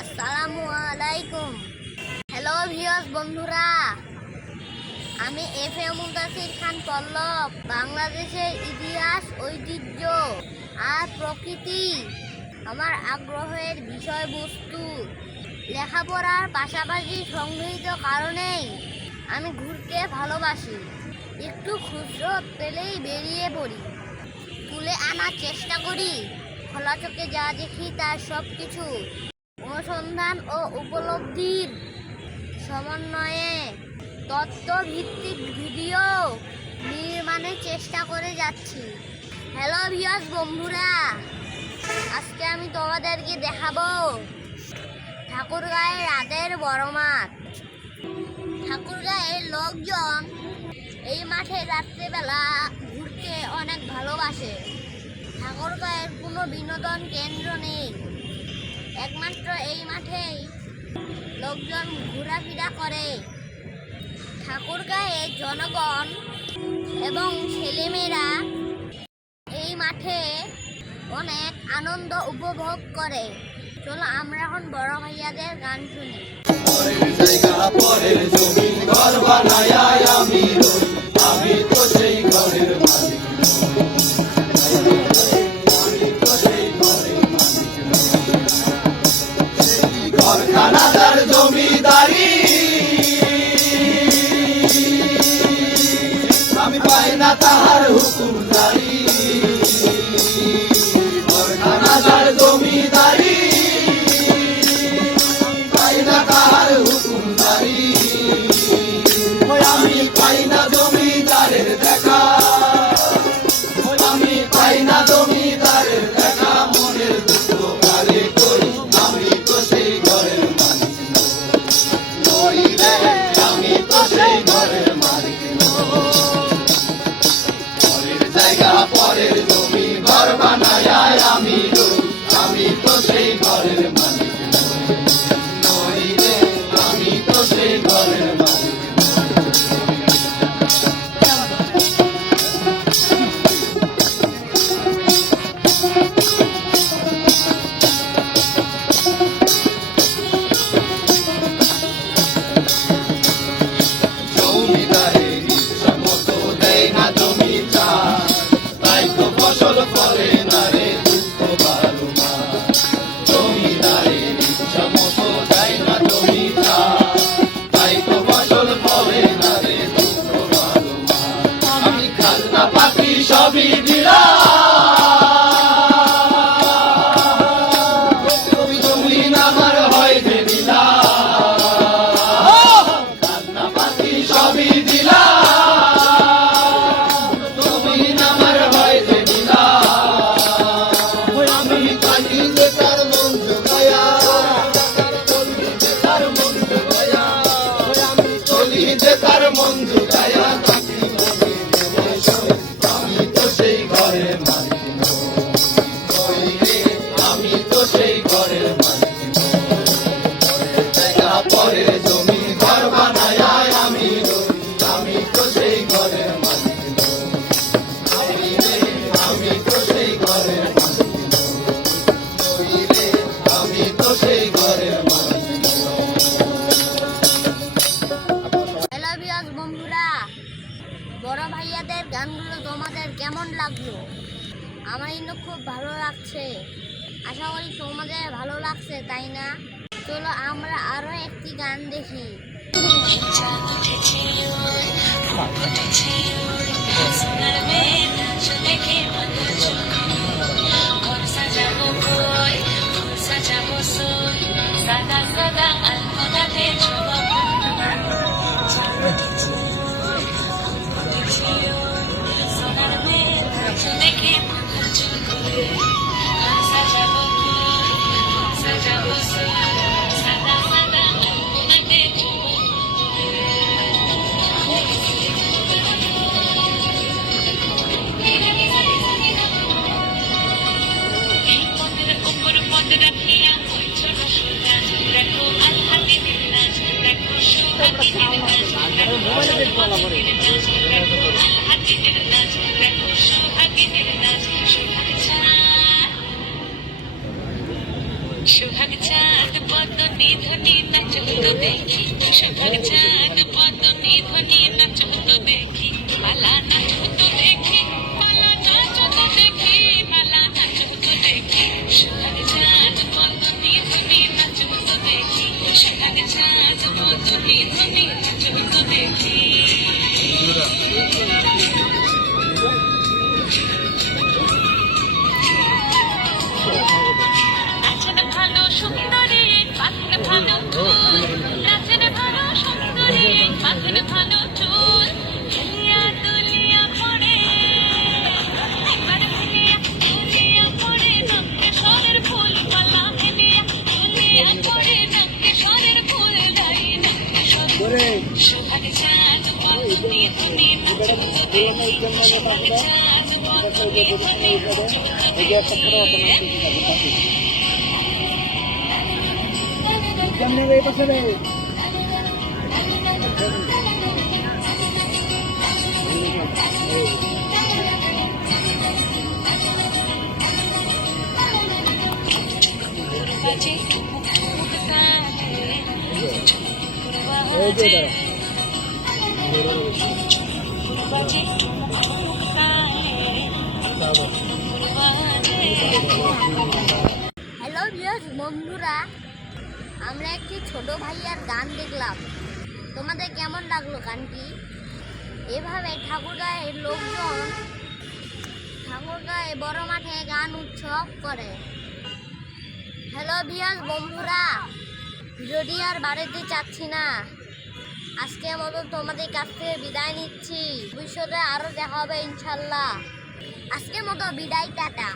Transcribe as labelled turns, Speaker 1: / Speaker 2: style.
Speaker 1: আসসালামু আলাইকুম। Hello viewers বন্ধুরা। আমি এফ এ মুদাসির খান পল্লব, বাংলাদেশের ইতিহাস, ঐতিহ্য আর প্রকৃতি। আমার আগ্রহের বিষয়বস্তু লেখাপড়ার পাশাপাশি সংগৃহীত কারণেই আমি ঘুরতে ভালোবাসি। একটু খুচরো পেলেই বেরিয়ে পড়ি। তুলে আনার চেষ্টা করি। খোলা চোখে যা দেখি তার সব কিছু অনুসন্ধান ও উপলব্ধির সমন্বয়ে তত্ত্বভিত্তিক ভিডিও নির্মাণের চেষ্টা করে যাচ্ছি। হ্যালো ভিয়াস বন্ধুরা, আজকে আমি তোমাদেরকে দেখাবো ঠাকুরগাঁয়ের রাতের বড় মাঠ। ঠাকুরগাঁয়ের লোকজন এই মাঠে রাত্রেবেলা ঘুরতে অনেক ভালোবাসে। ঠাকুরগাঁয়ের কোনো বিনোদন কেন্দ্র নেই। একমাত্র এই মাঠেই লোকজন ঘোরাফেরা করে। ঠাকুরগাঁয়ের জনগণ এবং ছেলেমেয়েরা এই মাঠে অনেক আনন্দ উপভোগ করে। চলো আমরা এখন বড় ভাইয়াদের গান শুনি।
Speaker 2: ঘরখানাদার জমিদারি। আমি পাই না তাহার হুকুম জারি। ঘরখানাদার জমিদারি। পাই না তাহার হুকুমদারি আমি পাই না জমিদারের দেখা। আমি পাই না জমিদারের পরের জমি ঘর আমি আমি তো সেই ঘরের মালিক
Speaker 1: তোমাদের কেমন লাগল? আমার কিন্তু খুব ভালো লাগছে। আশা করি তোমাদের ভালো লাগছে, তাই না? চলো আমরা আরও একটি গান দেখি।
Speaker 3: সোহাগ চাঁদ পদ্ম নিধনি নাচব তো দেখি সোহাগ চাঁদ পদ্ম নিধনি নাচব তো দেখি মালা নাচব তো দেখি মালা নাচব তো দেখি মালা নাচব তো দেখি সোহাগ তুমি নাচো দেখি সোহাগ চাঁদ বদনি
Speaker 1: হ্যালো ভিউয়ার্স বন্ধুরা। আমরা একটি ছোট ভাইয়ার গান দেখলাম। তোমাদের কেমন লাগল গানটি? এভাবে ঠাকুরগাঁয়ের লোকজন ঠাকুরগাঁয়ে বড় মাঠে গান উৎসব করে। হ্যালো ভিউয়ার্স বন্ধুরা। যদি আর বাড়িতে চাচ্ছি না। আজকের মতো তোমাদের কাছ থেকে বিদায় নিচ্ছি। ভবিষ্যতে আরও দেখা হবে ইনশাল্লাহ। আজকে মতো বিদায়, টাটা।